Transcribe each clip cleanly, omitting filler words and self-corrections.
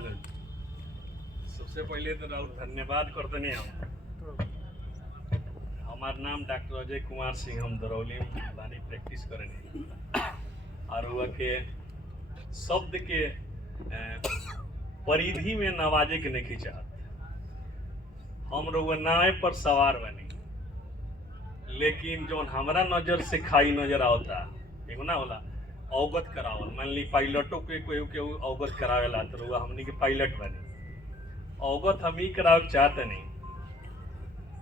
Hello, सबसे पहले तो राउत धन्यवाद करते हम। हमार नाम डॉक्टर अजय कुमार सिंह, हम दरौली में बानी प्रैक्टिस करें और हुआ के शब्द के परिधि में नवाजे के नहीं चाहत। हम रउआ नाव पर सवार बनी, लेकिन जो हमारा नजर से खाई नजर आवता एगो ना होला अवगत करावल। मान ली पायलटों के कोई अवगत करावेला तो रउआ हमनी के पायलट बनी। अवगत हम ही करावे चाहते नहीं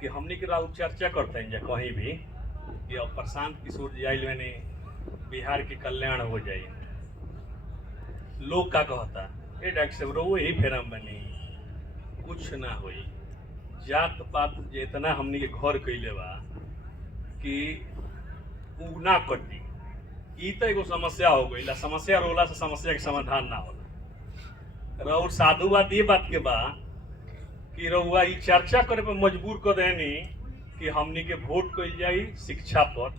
कि हमनी के राउत चर्चा करते हैं कहीं भी कि अब प्रशांत किशोर जी आइल बने, बिहार के कल्याण हो जाए। लोग का कहता ए डॉक्टर साहब रो यही फेरम बनी, कुछ ना होई। जात पात जितना हमनी के घर कैले बा कि उ ना कटी, ई तो एगो समस्या हो गई। समस्या रोला से समस्या के समाधान ना होला। रउर साधुवाद ये बात के बा कि रउआ ई चर्चा करे पर मजबूर कर देनी कि हमनी के वोट कइल जाई शिक्षा पर,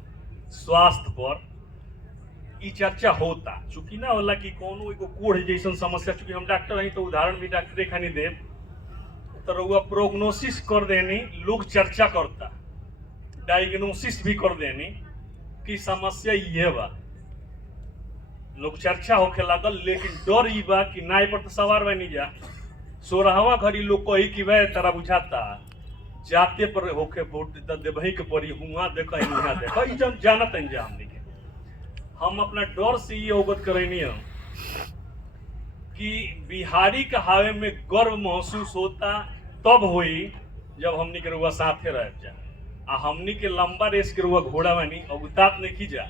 स्वास्थ्य पर। ई चर्चा होता चूंकि ना होला कि कोनो एगो कोढ़ जैसन समस्या, चूंकि हम डॉक्टर हई तो उदाहरण भी डॉक्टरे खानी देव। तो रउआ प्रोग्नोसिस कर देनी, लोग चर्चा करता, डायग्नोसिस भी कर देनी कि समस्या ये बा, लोग चर्चा होके लागल। लेकिन डर ई बा कि नाय पर तो सवार बनी जा। सोरहवा घड़ी लोग कही कि भाई तारा बुझाता जाते पर होके वोट देवही के पड़ी, हुआ देखा यहाँ देखा, ई जन जानत हैं जा हमनी के। हम अपना डर से ये अवगत करनी हम कि बिहारी के हावे में गर्व महसूस होता तब होई जब हमनी के रुआ साथे रह जा। आ हमनी के लंबा रेस के रुआ घोड़ा बनी अवगतात नहीं की जा,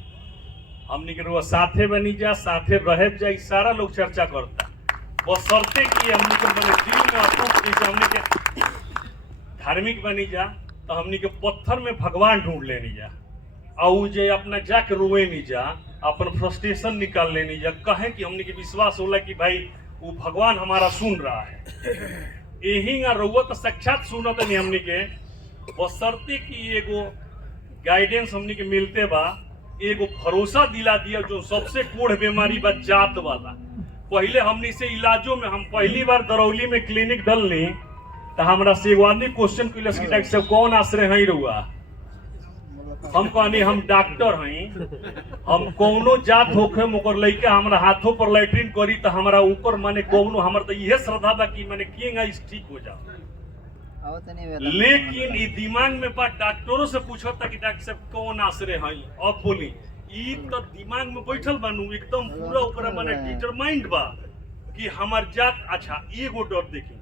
हमनी के रुआ साथे बनी जा, साथे रह जा। सारा लोग चर्चा करता बशर्ते कि हमनी के बने दिल में अटूट जैसे हमनी के धार्मिक बनी जा तो हमनी के पत्थर में भगवान ढूंढ लेनी जा। और जे अपना जाके रोए नहीं जा, अपन फ्रस्ट्रेशन निकाल लेनी जा, कहे कि हमनी के विश्वास होला कि भाई वो भगवान हमारा सुन रहा है। यही रउआ तो साक्षात सुनत नहीं हमनी के, बशर्ते कि एगो गाइडेंस हमनी के मिलते बा, एगो भरोसा दिला दिया। जो सबसे कोढ़ बीमारी बा जात वाला, पहले हमनी से इलाजों में हम पहली बार दरौली में क्लिनिक डलनी तो हमरा से एगो आदमी क्वेश्चन कैलस कि डॉक्टर साहब कौन आश्रय है रउआ? हम कहनी हम डॉक्टर हई, हम कौनो जात होखे ओकर लइका हमरा हाथों पर लैट्रिन करी तो हमरा ऊपर माने कौनो हमर तो इहे श्रद्धा बा कि माने किएगा ठीक हो जाओ। लेकिन ई दिमाग में बा डॉक्टरों से पूछता कि डॉक्टर साहब कौन आश्रय हई, अब बोली ई तो दिमाग में बैठल बानू एकदम पूरा ऊपर माने डिटरमाइंड बा कि हमार जात। अच्छा एगो डर देखी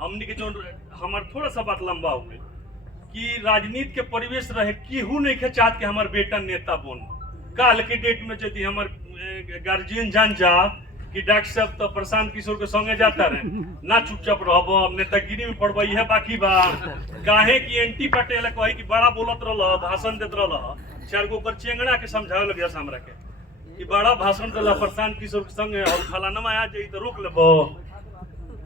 हमनी के जो हमार थोड़ा सा बात लंबा हो गई कि राजनीति के परिवेश रहे, केहू नहीं के चाहत कि हमार बेटा नेता बन। काल के डेट में यदि हमार गार्जियन जान जा कि डॉक्टर साहब तो प्रशांत किशोर के संगे जाता रहे ना, चुपचाप रहब, नेतागिरी में पड़ब, यह बाकी बा। काहे कि एंटी पटेल कही कि बड़ा बोलत रह, भाषण देत रह, चार गो कर चेंगड़ा के समझावे लगे हमरा के कि बड़ा भाषण देला प्रशांत किशोर के संगे और फलानमा आ जाई तो रोक लेबो।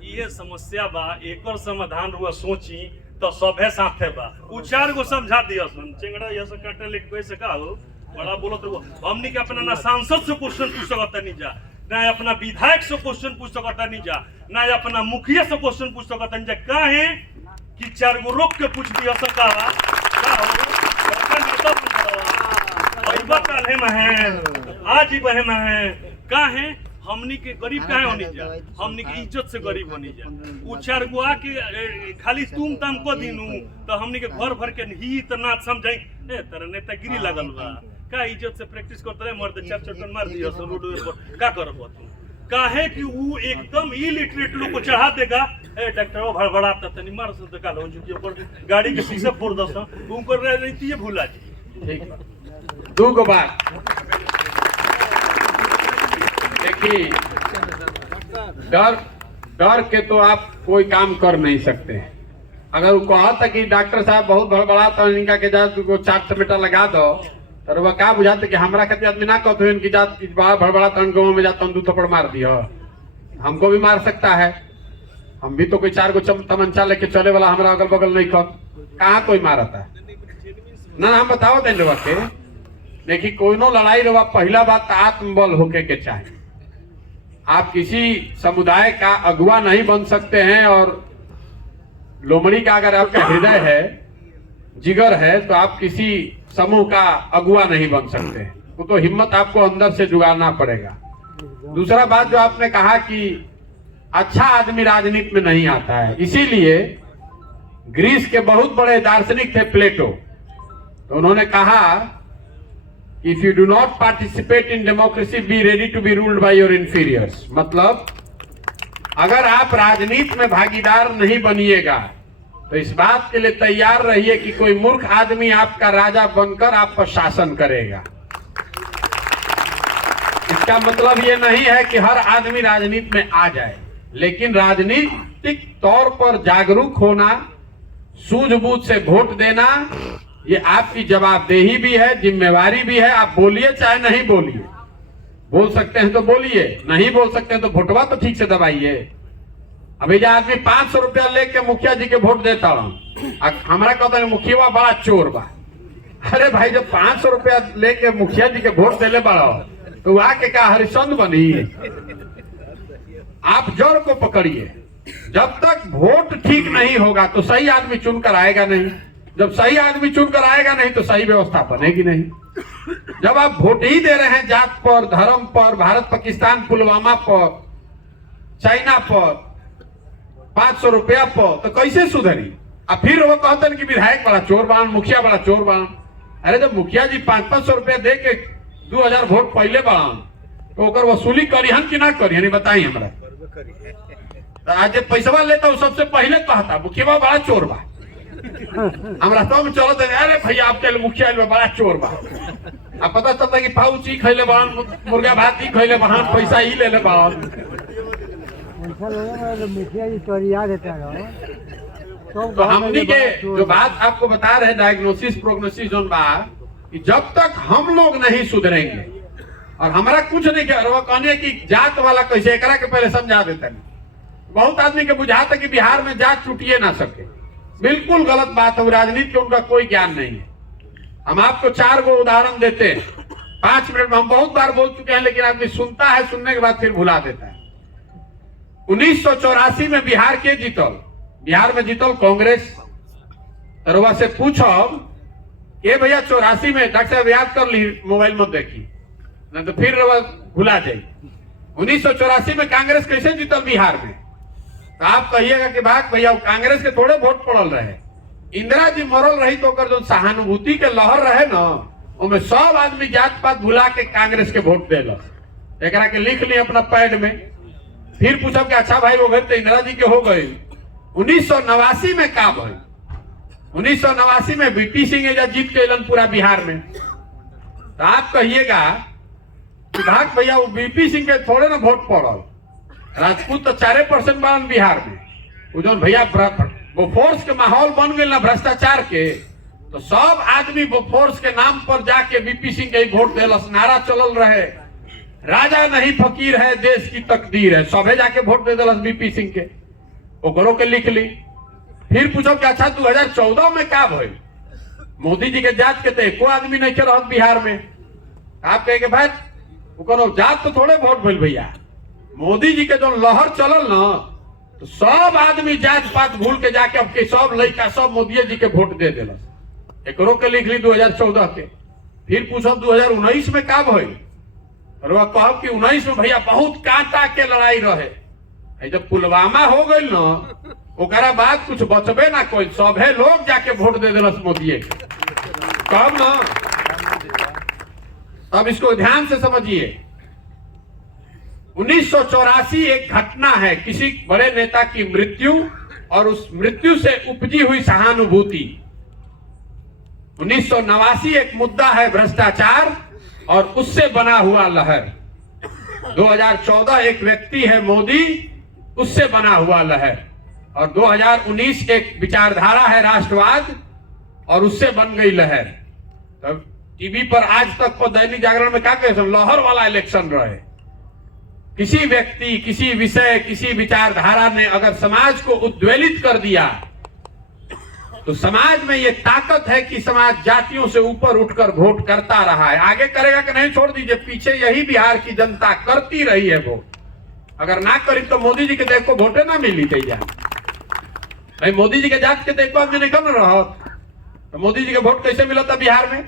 ये समस्या बा, एकर समाधान रुआ सोची तो सभे साथे बा। उ चार गो समझा दिया सन, चेंगड़ा ये से काटे ले कैसे का हो, बड़ा बोलत रहो। हमनी के अपना ना सांसद से क्वेश्चन पूछ सकता नहीं जा, ना अपना विधायक से क्वेश्चन पूछ सकता नहीं जा, ना अपना मुखिया से क्वेश्चन पूछ सकता नहीं जा। काहे कि चार गो रोक के पूछ दिया सका का हो नेता बन काहे में है, आज ही बहे में है। काहे हमनी के गरीब काहे होनी जा, हमनी के इज्जत से गरीब होनी जा। उ चार गो आके खाली तुम तम को दिनू तो हमनी के घर भर के ही इतना समझाई ए तेरा नेतागिरी लागल बा का, इज्जत से प्रैक्टिस करते रहे, मर्द चार चट्टन मार दिया सो रोड पर का करब तू। काहे कि उ एकदम इलिटरेट लोग को चढ़ा देगा, ए डॉक्टर भड़बड़ाता तनी मार से का हो चुकी ऊपर गाड़ी के शीशे फोड़ दस उनकर रहती है भूला जी। ठीक है, दो गो बात देखिए, डर के तो आप कोई काम कर नहीं सकते। अगर वो कहता कि डॉक्टर साहब बहुत भड़बड़ाता इनका के जा तो चार चपेटा लगा दो तो वह क्या बुझाते कि हमरा कहते आदमी ना कहते इनकी जात बड़ा भड़बड़ाता गाँव में जाता हूँ 2 थप्पड़ मार दियो, हमको भी मार सकता है। हम भी तो कोई 4 गो तमंचा लेके चले वाला हमारा अगल बगल नहीं कर, कहाँ कोई मारता है ना। हम बताओ दें रवा के देखिए, कोनो लड़ाई रवा पहला बात आत्मबल होके के चाहे। आप किसी समुदाय का अगुवा नहीं बन सकते हैं, और लोमड़ी का अगर आपका हृदय है, जिगर है, तो आप किसी समूह का अगुवा नहीं बन सकते। वो तो हिम्मत आपको अंदर से जुगाड़ना पड़ेगा। दूसरा बात जो आपने कहा कि अच्छा आदमी राजनीति में नहीं आता है, इसीलिए ग्रीस के बहुत बड़े दार्शनिक थे प्लेटो, तो उन्होंने कहा if you do not participate in democracy be ready to be ruled by your inferiors. मतलब अगर आप राजनीति में भागीदार नहीं बनिएगा तो इस बात के लिए तैयार रहिए कि कोई मूर्ख आदमी आपका राजा बनकर आप पर शासन करेगा। इसका मतलब ये नहीं है कि हर आदमी राजनीति में आ जाए, लेकिन राजनीतिक तौर पर जागरूक होना, सूझबूझ से वोट देना, ये आपकी जवाबदेही भी है, जिम्मेवारी भी है। आप बोलिए चाहे नहीं बोलिए, बोल सकते हैं तो बोलिए, नहीं बोल सकते हैं तो वोटवा तो ठीक से दबाइए। अभी जो आदमी 500 रुपया लेके मुखिया जी के वोट देता हूँ, हमारा कहता है मुखिया बड़ा चोर बा। अरे भाई जब 500 रुपया लेके मुखिया जी के वोट देले बड़ा तो आके क्या हरिश्चंद्र बनी? आप जड़ को पकड़िए। जब तक वोट ठीक नहीं होगा तो सही आदमी चुनकर आएगा नहीं, जब सही आदमी चुनकर आएगा नहीं तो सही व्यवस्था बनेगी नहीं। जब आप वोट ही दे रहे हैं जात पर, धर्म पर, भारत पाकिस्तान पुलवामा पर, चाइना पर, 500 रुपया पर, तो कैसे सुधरी? अब फिर वो कहते हैं कि विधायक बड़ा चोर बान, मुखिया बड़ा चोर बान। अरे जब मुखिया जी 500 रुपया दे के 2000 वोट पहले बान तो ओकर वसूली करिहन कि ना करिहन बताई हमरा। आज पैसा लेता हूँ सबसे पहले कहता मुखिया बड़ा चोर बा। हम रास्ता में चलत है, अरे भैया आपके मुखिया बड़ा चोर बा। अब पता चलता कि पाउच ही खैले बान, मुर्गा भात ही खैले बान, पैसा ही ले ले बान। मुखिया जी चोरिया देता है। तो हमनी के जो बात आपको बता रहे डायग्नोसिस प्रोग्नोसिस जोन बा, कि जब तक हम लोग नहीं सुधरेंगे और हमारा कुछ नहीं कर, वो कहने की जात वाला कैसे एकरा के पहले समझा देते हैं। बहुत आदमी के बुझाता कि बिहार में जात छुटिए ना सके, बिल्कुल गलत बात है। राजनीति के उनका कोई ज्ञान नहीं है। हम आपको 4 गो उदाहरण देते हैं, 5 मिनट में हम बहुत बार बोल चुके हैं, लेकिन आदमी सुनता है, सुनने के बाद फिर भुला देता है। 1984 में बिहार के जीतल, बिहार में जीतल कांग्रेस। तरवा से पूछो ये भैया 84 में, डॉक्टर साहब याद कर ली, मोबाइल मत देखी नहीं तो फिर भुला जाए। 1984 में कांग्रेस कैसे जीतल बिहार में? तो आप कहिएगा कि भाग भैया कांग्रेस के थोड़े वोट पड़ल रहे, इंदिरा जी मरल रही तो जो सहानुभूति के लहर रहे ना, उनमें सब आदमी जात पात भुला के कांग्रेस के वोट देलक। एकरा के लिख ली अपना पैड में। फिर पूछब कि अच्छा भाई वो गए तो इंदिरा जी के हो गए। 1989 में का भाई? 1989 में बीपी सिंह एजा जीत के एलन पूरा बिहार में। तो आप कहिएगा कि भाग भैया वो बीपी सिंह के थोड़े ना वोट पड़ल, राजपूत तो 4% बान बिहार में। वो जो भैया बोफोर्स के माहौल बन गए ना भ्रष्टाचार के, तो सब आदमी बोफोर्स के नाम पर जाके बीपी सिंह के वोट देलस। नारा चलल रहे, राजा नहीं फकीर है देश की तकदीर है, सबे जाके वोट दे दिलस बीपी सिंह के। ओकरो के लिख ली। फिर पूछो कि अच्छा 2014 में का भइल? मोदी जी के जात के तो एको आदमी नहीं के रहत बिहार में। आप कहे भाई ओकरो जात तो थोड़े वोट भइल भैया। मोदी जी के जो लहर चलल ना, तो सब आदमी जात पात भूल के जाके अब के सब लड़का सब मोदी जी के वोट दे दिलस। एकरो के लिख ली 2014 के। फिर पूछो 2019 में का भइल? और वह कहब कि 19 में भैया बहुत कांटा के लड़ाई रहे। जब पुलवामा हो गई ना, ओकरा बाद कुछ बचबे ना कोई, सभे लोग जाके वोट दे दिलस मोदी के। कब ना, अब इसको ध्यान से समझिए। 1984 एक घटना है, किसी बड़े नेता की मृत्यु और उस मृत्यु से उपजी हुई सहानुभूति। 1989 एक मुद्दा है भ्रष्टाचार और उससे बना हुआ लहर। 2014 एक व्यक्ति है मोदी, उससे बना हुआ लहर। और 2019 एक विचारधारा है राष्ट्रवाद और उससे बन गई लहर। तो टीवी पर आज तक को दैनिक जागरण में क्या कहते हैं, लहर वाला इलेक्शन रहे। किसी व्यक्ति, किसी विषय, किसी विचारधारा ने अगर समाज को उद्वेलित कर दिया तो समाज में ये ताकत है कि समाज जातियों से ऊपर उठकर वोट करता रहा है। आगे करेगा कि नहीं छोड़ दीजिए, पीछे यही बिहार की जनता करती रही है। वो अगर ना करी तो मोदी जी के देख को वोटे ना मिली तैया। भाई मोदी जी के जात के देखो आदमी निकल न रहो तो मोदी जी के वोट कैसे मिलता बिहार में?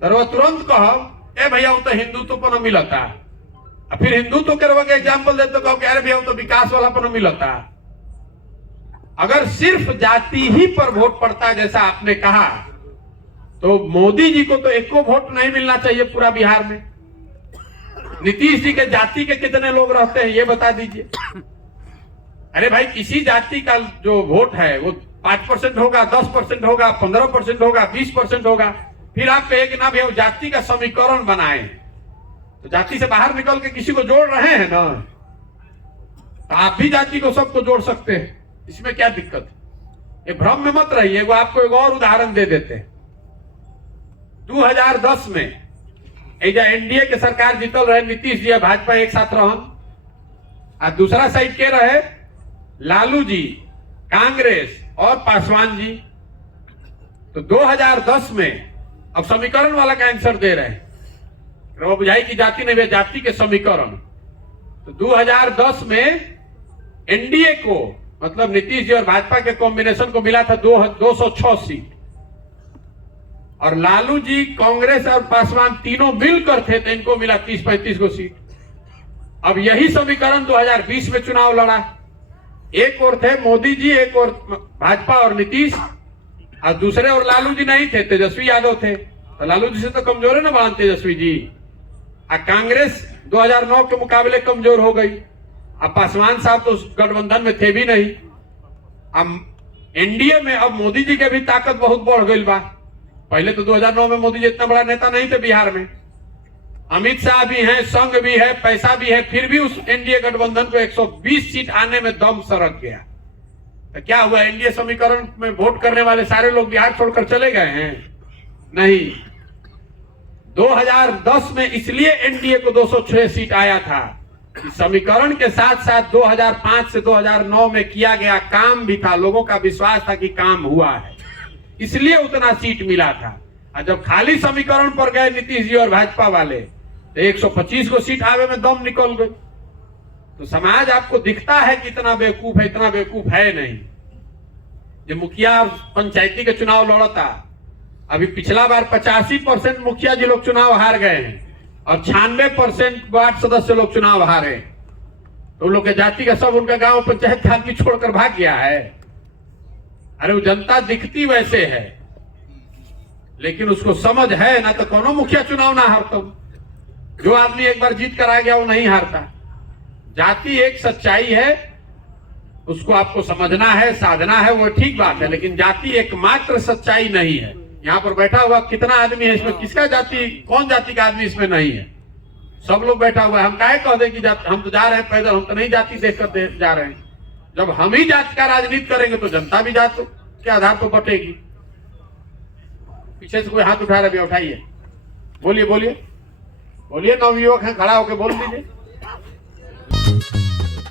तो वो तुरंत कहो ए भैया वो तो हिंदुत्व पर न मिलता, फिर हिंदुत्व के रहो एग्जाम्पल दे तो कहो कि अरे भैया वो तो विकास वाला पर न मिलता। अगर सिर्फ जाति ही पर वोट पड़ता है जैसा आपने कहा तो मोदी जी को तो एक को वोट नहीं मिलना चाहिए पूरा बिहार में। नीतीश जी के जाति के कितने लोग रहते हैं ये बता दीजिए। अरे भाई किसी जाति का जो वोट है वो 5% होगा, 10% होगा, 15% होगा, 20% होगा। फिर आप कहे कि ना भैया जाति का समीकरण बनाए, तो जाति से बाहर निकल के किसी को जोड़ रहे हैं ना, तो आप भी जाति को सबको जोड़ सकते हैं, इसमें क्या दिक्कत है? ये भ्रम में मत रहिए। वो आपको एक और उदाहरण दे देते हैं। 2010 में एनडीए के सरकार जीतल रहे, नीतीश जी भाजपा एक साथ रहन, और दूसरा साइड के रहे लालू जी, कांग्रेस और पासवान जी। तो 2010 में अब समीकरण वाला का आंसर दे रहे हैं, वो बुझाई की जाति नहीं, वे जाति के समीकरण। तो 2010 में एनडीए को मतलब नीतीश जी और भाजपा के कॉम्बिनेशन को मिला था 206 सीट, और लालू जी, कांग्रेस और पासवान तीनों मिलकर थे तो इनको मिला 30-35 को सीट। अब यही समीकरण 2020 में चुनाव लड़ा, एक और थे मोदी जी, एक और भाजपा और नीतीश, और दूसरे और लालू जी नहीं थे, तेजस्वी यादव थे। तो लालू जी से तो कमजोर है ना बांध तेजस्वी जी। और कांग्रेस 2009 के मुकाबले कमजोर हो गई। अब पासवान साहब तो गठबंधन में थे भी नहीं। अब एनडीए में अब मोदी जी के भी ताकत बहुत बढ़ गई बा। पहले तो 2009 में मोदी जी इतना बड़ा नेता नहीं थे बिहार में। अमित शाह भी हैं, संघ भी है, पैसा भी है, फिर भी उस एनडीए गठबंधन को 120 सीट आने में दम सरक गया। तो क्या हुआ? एनडीए समीकरण में वोट करने वाले सारे लोग बिहार छोड़कर चले गए हैं? नहीं। 2010 में इसलिए एनडीए को 206 सीट आया था कि समीकरण के साथ साथ 2005 से 2009 में किया गया काम भी था, लोगों का विश्वास था कि काम हुआ है, इसलिए उतना सीट मिला था। और जब खाली समीकरण पर गए नीतीश जी और भाजपा वाले तो 125 को सीट आवे में दम निकल गई। तो समाज आपको दिखता है कि इतना बेवकूफ है, इतना बेवकूफ है नहीं। जो मुखिया पंचायती के चुनाव लड़ता, अभी पिछला बार 85% मुखिया जी लोग चुनाव हार गए हैं और 96% वार्ड सदस्य लोग चुनाव हारे। तो लोग के जाति का सब उनका गांव पंचायत का आदमी छोड़कर भाग गया है। अरे वो जनता दिखती वैसे है, लेकिन उसको समझ है ना तो कोनो मुखिया चुनाव ना हारता। जो आदमी एक बार जीत कर आ गया वो नहीं हारता। जाति एक सच्चाई है, उसको आपको समझना है, साधना है, वो ठीक बात है, लेकिन जाति एकमात्र सच्चाई नहीं है। यहाँ पर बैठा हुआ कितना आदमी है, इसमें किसका जाति, कौन जाति का आदमी इसमें नहीं है? सब लोग बैठा हुआ है। हम काहे कह दें कि हम तो जा रहे हैं पैदल, हम तो नहीं जाति देखकर जा रहे हैं। जब हम ही जाति का राजनीति करेंगे तो जनता भी जाति के आधार पर बटेगी। पीछे से कोई हाथ उठा रहे, उठाइए, बोलिए बोलिए बोलिए, नवयुवक है, खड़ा होकर बोल दीजिए।